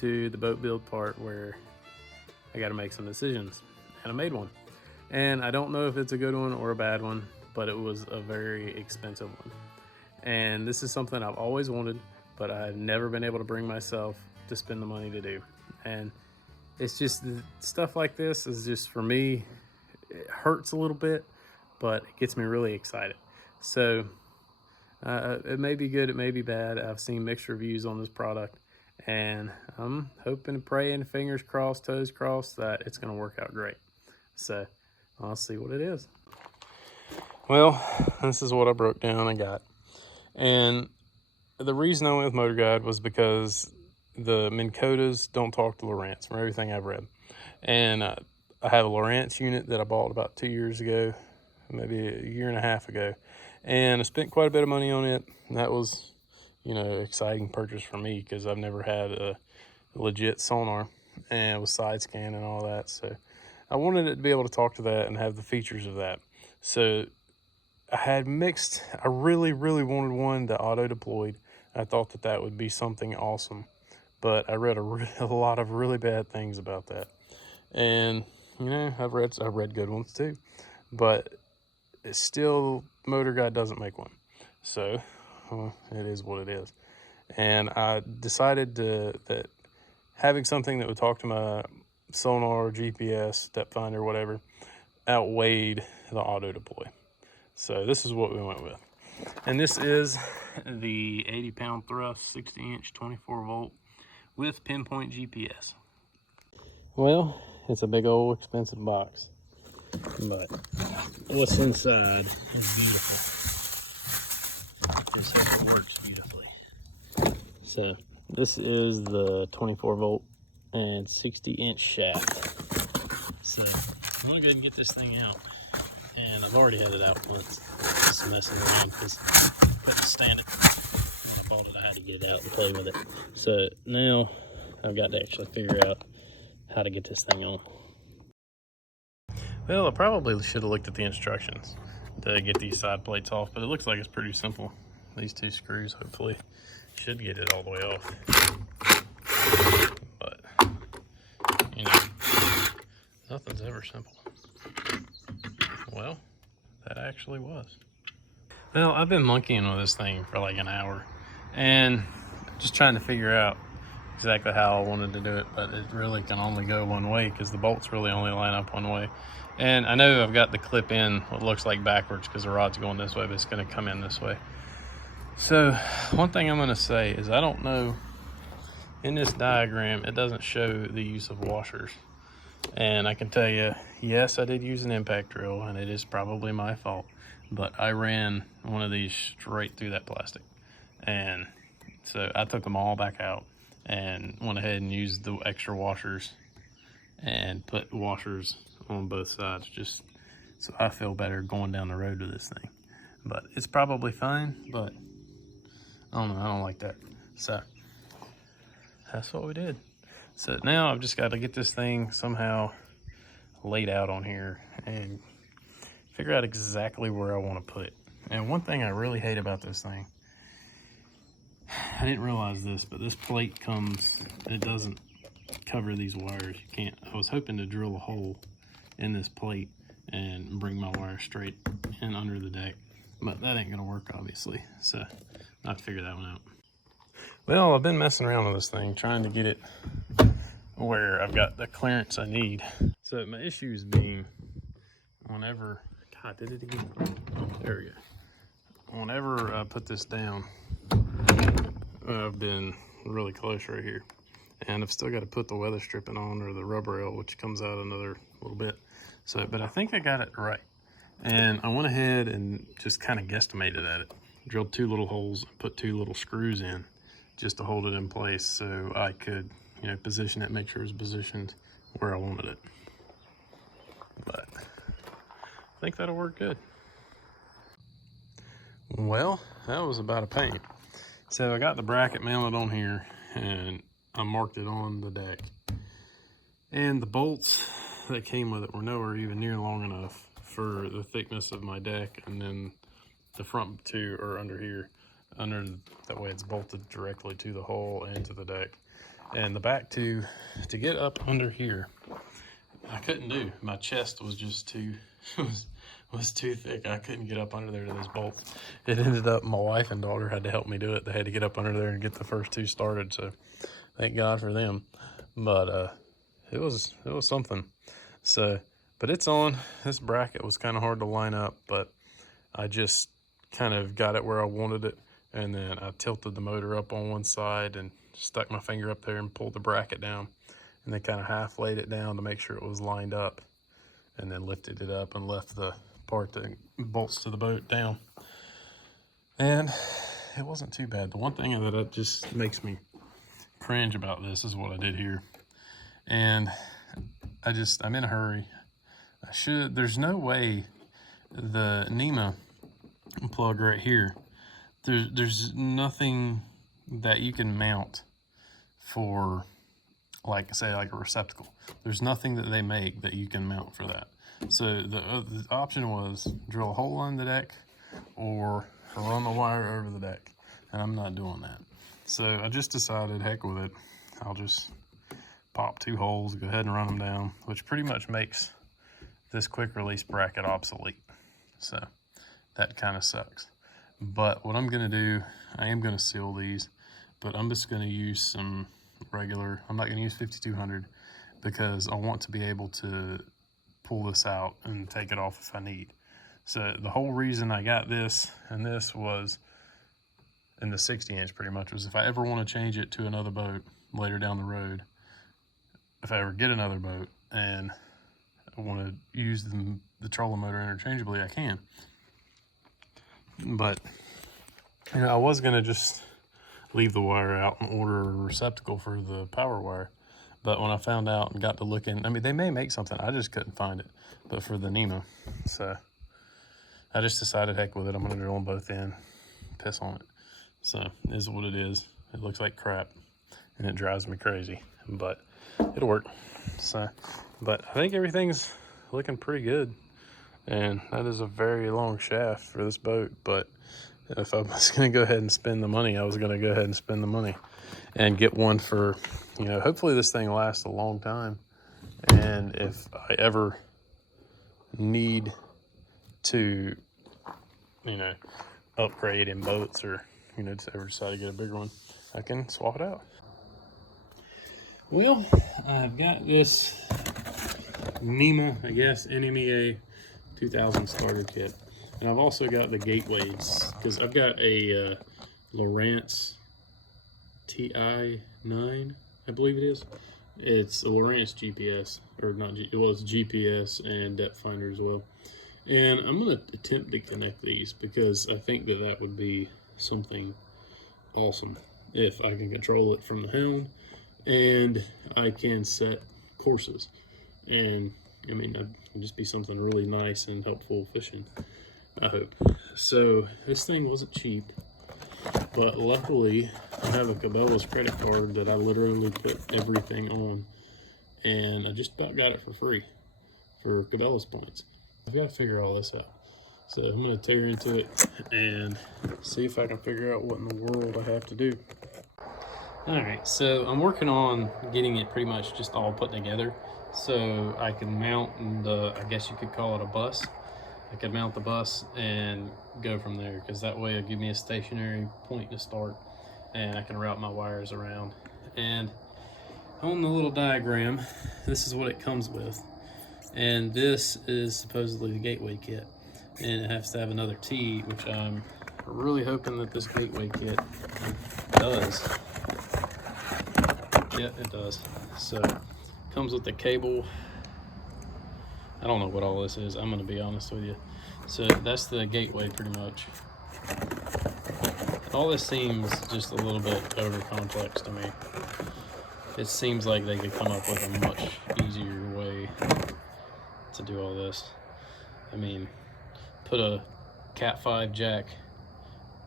to the boat build part where I got to make some decisions, and I made one. And I don't know if it's a good one or a bad one, but it was a very expensive one. And this is something I've always wanted, but I've never been able to bring myself to spend the money to do. And it's just stuff like this is just, for me, it hurts a little bit, but it gets me really excited. So it may be good, it may be bad. I've seen mixed reviews on this product, and I'm hoping and praying, fingers crossed, toes crossed, that it's going to work out great. So I'll see what it is. Well, this is what I broke down and got. And the reason I went with MotorGuide was because the Minn Kotas don't talk to Lowrance from everything I've read. And I have a Lowrance unit that I bought about 2 years ago, maybe a year and a half ago. And I spent quite a bit of money on it. And that was, you know, an exciting purchase for me because I've never had a legit sonar and with side scan and all that. So I wanted it to be able to talk to that and have the features of that. So I had mixed, I really wanted one that auto deployed. I thought that that would be something awesome, but I read a lot of really bad things about that. And, you know, I've read good ones too, but it's still, MotorGuide doesn't make one. So it is what it is. And I decided that having something that would talk to my sonar, GPS, depth finder, whatever, outweighed the auto deploy. So this is what we went with. And this is the 80-pound thrust, 60-inch, 24-volt with pinpoint GPS. Well, it's a big old expensive box, but what's inside is beautiful. Just hope it works beautifully. So this is the 24-volt and 60-inch shaft. So I'm gonna go ahead and get this thing out. And I've already had it out once, just messing around because I couldn't stand it. When I bought it, I had to get it out and play with it. So now I've got to actually figure out how to get this thing on. Well, I probably should have looked at the instructions to get these side plates off, but it looks like it's pretty simple. These two screws hopefully should get it all the way off. But, you know, nothing's ever simple. Well, that actually was. Well, I've been monkeying with this thing for like an hour and just trying to figure out exactly how I wanted to do it, but it really can only go one way because the bolts really only line up one way. And I know I've got the clip in what looks like backwards because the rod's going this way, but it's going to come in this way. So one thing I'm going to say is I don't know, in this diagram it doesn't show the use of washers. And I can tell you, yes, I did use an impact drill, and it is probably my fault, but I ran one of these straight through that plastic. And so I took them all back out and went ahead and used the extra washers and put washers on both sides just so I feel better going down the road with this thing. But it's probably fine, but I don't know, I don't like that. So that's what we did. So now I've just got to get this thing somehow laid out on here and figure out exactly where I want to put it. And one thing I really hate about this thing, I didn't realize this, but this plate comes, it doesn't cover these wires. You can't, I was hoping to drill a hole in this plate and bring my wire straight in under the deck, but that ain't gonna work obviously. So I have to figure that one out. Well, I've been messing around with this thing, trying to get it where I've got the clearance I need. So my issues being, whenever, God, did it again. There we go. Whenever I put this down, I've been really close right here. And I've still got to put the weather stripping on, or the rubber rail, which comes out another little bit. So, but I think I got it right. And I went ahead and just kind of guesstimated at it. Drilled 2 little holes and put 2 little screws in just to hold it in place so I could, you know, position it, make sure it was positioned where I wanted it. But I think that'll work good. Well, that was about a pain. So I got the bracket mounted on here and I marked it on the deck. And the bolts that came with it were nowhere even near long enough for the thickness of my deck, and then the front 2 are under here, that way it's bolted directly to the hull and to the deck. And the back to get up under here, I couldn't do. My chest was just too was too thick. I couldn't get up under there to those bolts. It ended up my wife and daughter had to help me do it. They had to get up under there and get the first two started. So thank God for them. But it was something. So, but it's on. This bracket was kind of hard to line up, but I just kind of got it where I wanted it, and then I tilted the motor up on one side and stuck my finger up there and pulled the bracket down, and then kind of half laid it down to make sure it was lined up, and then lifted it up and left the part that bolts to the boat down. And it wasn't too bad. The one thing that just makes me cringe about this is what I did here. And I'm in a hurry. There's no way the NEMA plug right here, there's nothing that you can mount for, like say like a receptacle. There's nothing that they make that you can mount for that. So the option was drill a hole in the deck or run the wire over the deck, and I'm not doing that. So I just decided, heck with it, I'll just pop 2 holes, go ahead and run them down, which pretty much makes this quick release bracket obsolete. So that kind of sucks. But what I'm gonna do, I am gonna seal these, but I'm just gonna use some regular, I'm not gonna use 5200 because I want to be able to pull this out and take it off if I need. So the whole reason I got this and this was in the 60-inch pretty much was if I ever want to change it to another boat later down the road, if I ever get another boat and I want to use the trolling motor interchangeably, I can. But you know, I was gonna just leave the wire out and order a receptacle for the power wire. But when I found out and got to looking, I mean, they may make something, I just couldn't find it, but for the NEMA. So I just decided, heck with it, I'm gonna drill them both in, piss on it. So it is what it is. It looks like crap and it drives me crazy, but it'll work. So, but I think everything's looking pretty good. And that is a very long shaft for this boat, but if I was gonna go ahead and spend the money, I was gonna go ahead and spend the money and get one for, you know, hopefully this thing lasts a long time. And if I ever need to, you know, upgrade in boats or, you know, just ever decide to get a bigger one, I can swap it out. Well, I've got this NEMA, I guess, NMEA 2000 starter kit. And I've also got the gateways, because I've got a Lowrance TI9, I believe it is. It's a Lowrance GPS, or not, well, it's GPS and depth finder as well. And I'm going to attempt to connect these because I think that would be something awesome if I can control it from the helm and I can set courses. And I mean, it'd just be something really nice and helpful fishing, I hope. So this thing wasn't cheap, but luckily I have a Cabela's credit card that I literally put everything on, and I just about got it for free for Cabela's points. I've got to figure all this out. So I'm going to tear into it and see if I can figure out what in the world I have to do. Alright, so I'm working on getting it pretty much just all put together so I can mount the, I guess you could call it a bus. I could mount the bus and go from there, because that way it'll give me a stationary point to start and I can route my wires around. And on the little diagram, this is what it comes with. And this is supposedly the gateway kit. And it has to have another T, which I'm really hoping that this gateway kit does. Yeah, it does. So it comes with the cable. I don't know what all this is, I'm gonna be honest with you. So that's the gateway pretty much. All this seems just a little bit over complex to me. It seems like they could come up with a much easier way to do all this. I mean, put a Cat 5 jack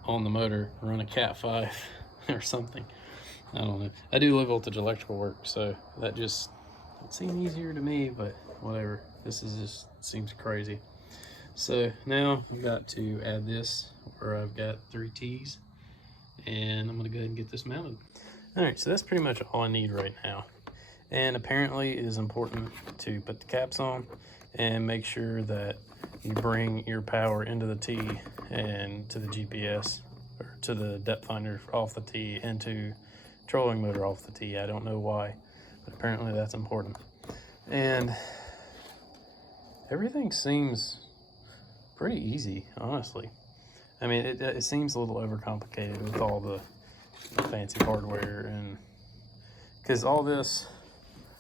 on the motor, run a Cat 5 or something. I don't know. I do low voltage electrical work, so that just, it seemed easier to me, but whatever. This is just, seems crazy. So now I've got to add this where I've got 3 T's, and I'm gonna go ahead and get this mounted. All right, so that's pretty much all I need right now. And apparently it is important to put the caps on and make sure that you bring your power into the T and to the GPS, or to the depth finder off the T, and to trolling motor off the T. I don't know why, but apparently that's important. And everything seems pretty easy, honestly. I mean, it seems a little overcomplicated with all the fancy hardware, and because all this,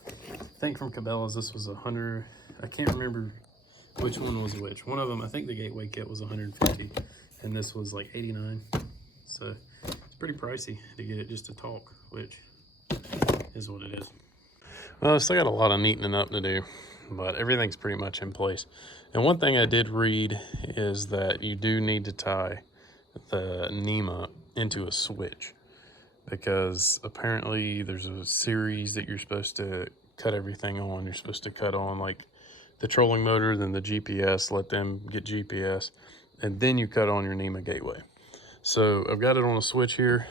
I think from Cabela's, this was 100. I can't remember which one was which. One of them, I think the gateway kit was 150, and this was like 89. So it's pretty pricey to get it just to talk, which is what it is. Well, I still got a lot of neatening up to do, but everything's pretty much in place. And one thing I did read is that you do need to tie the NEMA into a switch, because apparently there's a series that you're supposed to cut everything on. You're supposed to cut on like the trolling motor, then the GPS, let them get GPS, and then you cut on your NEMA gateway. So I've got it on a switch here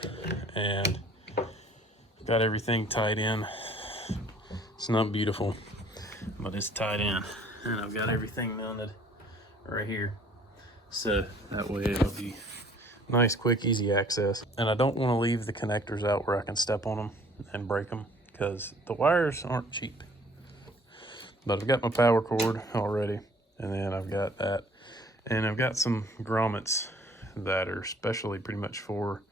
and got everything tied in. It's not beautiful, but it's tied in, and I've got everything mounted right here. So that way it'll be nice, quick, easy access. And I don't want to leave the connectors out where I can step on them and break them, because the wires aren't cheap. But I've got my power cord already, and then I've got that, and I've got some grommets that are specially pretty much for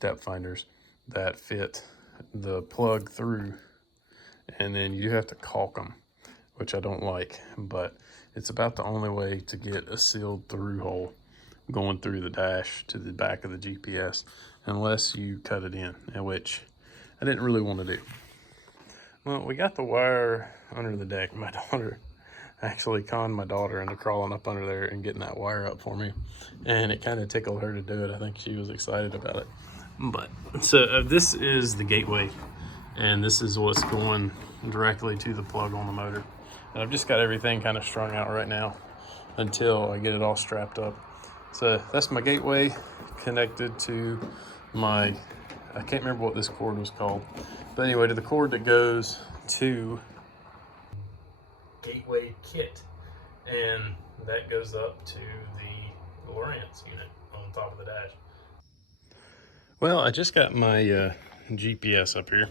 depth finders that fit the plug through, and then you have to caulk them, which I don't like, but it's about the only way to get a sealed through hole going through the dash to the back of the GPS, unless you cut it in, which I didn't really want to do. Well, we got the wire under the deck. My daughter actually conned my daughter into crawling up under there and getting that wire up for me, and it kind of tickled her to do it. I think she was excited about it. But so this is the gateway, and this is what's going directly to the plug on the motor. And I've just got everything kind of strung out right now until I get it all strapped up. So that's my gateway connected to my, I can't remember what this cord was called, but anyway, to the cord that goes to gateway kit, and that goes up to the Lowrance unit on top of the dash. Well, I just got my GPS up here,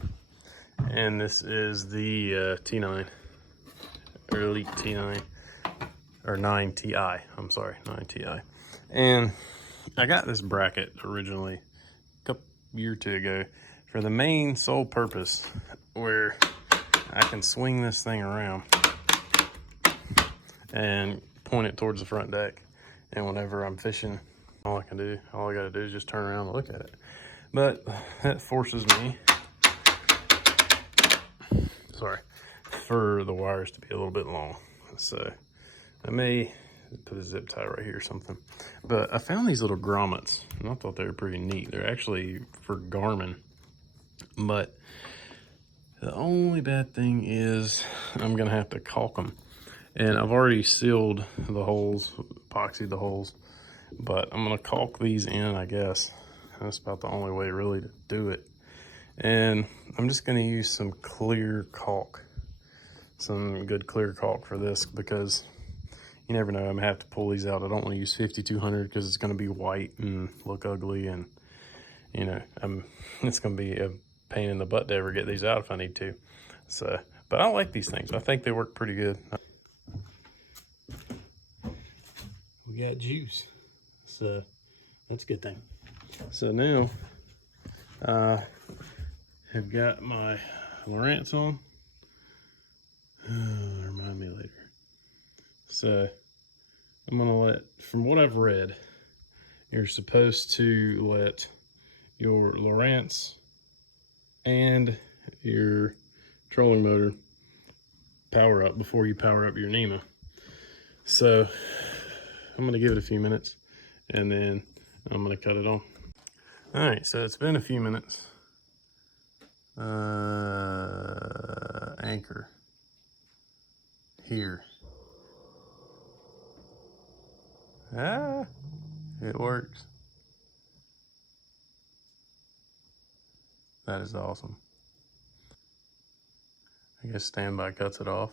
and this is the T9, or Elite T9, or 9 Ti, I'm sorry, 9 Ti. And I got this bracket originally a year or two ago for the main sole purpose where I can swing this thing around and point it towards the front deck, and whenever I'm fishing, all I gotta do is just turn around and look at it. But that forces me, for the wires to be a little bit long. So I may put a zip tie right here or something. But I found these little grommets, and I thought they were pretty neat. They're actually for Garmin, but the only bad thing is I'm gonna have to caulk them. And I've already sealed the holes, epoxied the holes, but I'm gonna caulk these in, I guess. That's about the only way really to do it. And I'm just gonna use some clear caulk, some good clear caulk for this, because you never know, I'm gonna have to pull these out. I don't wanna use 5200 because it's gonna be white and look ugly, and you know, it's gonna be a pain in the butt to ever get these out if I need to. So, but I like these things. I think they work pretty good. We got juice, so that's a good thing. So now I've got my Lowrance on. Remind me later. So I'm gonna let, from what I've read, you're supposed to let your Lowrance and your trolling motor power up before you power up your NEMA. So I'm gonna give it a few minutes, and then I'm gonna cut it on. All right, so it's been a few minutes. Anchor here. It works. That is awesome. I guess standby cuts it off.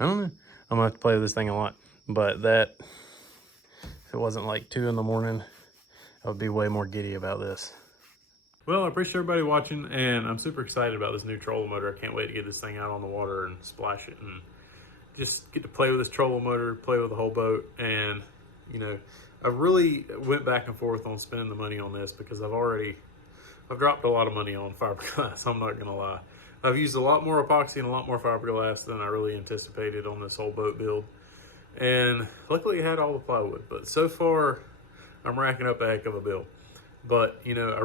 I don't know. I'm gonna have to play with this thing a lot, but that, if it wasn't like 2 in the morning, I would be way more giddy about this. Well, I appreciate everybody watching, and I'm super excited about this new trolling motor. I can't wait to get this thing out on the water and splash it and just get to play with this trolling motor, play with the whole boat. And you know, I really went back and forth on spending the money on this because I've dropped a lot of money on fiberglass. I'm not gonna lie. I've used a lot more epoxy and a lot more fiberglass than I really anticipated on this whole boat build. And luckily I had all the plywood, but so far I'm racking up a heck of a bill. But you know,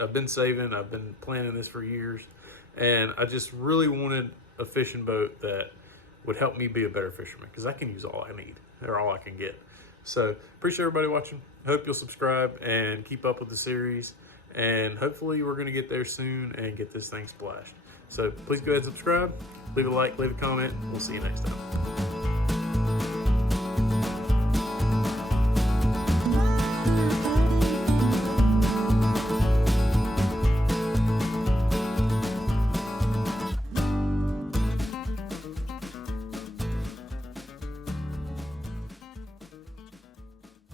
I've been saving, I've been planning this for years, and I just really wanted a fishing boat that would help me be a better fisherman, because I can use all I need, or all I can get. So appreciate everybody watching. Hope you'll subscribe and keep up with the series. And hopefully we're going to get there soon and get this thing splashed. So please go ahead and subscribe, leave a like, leave a comment. We'll see you next time.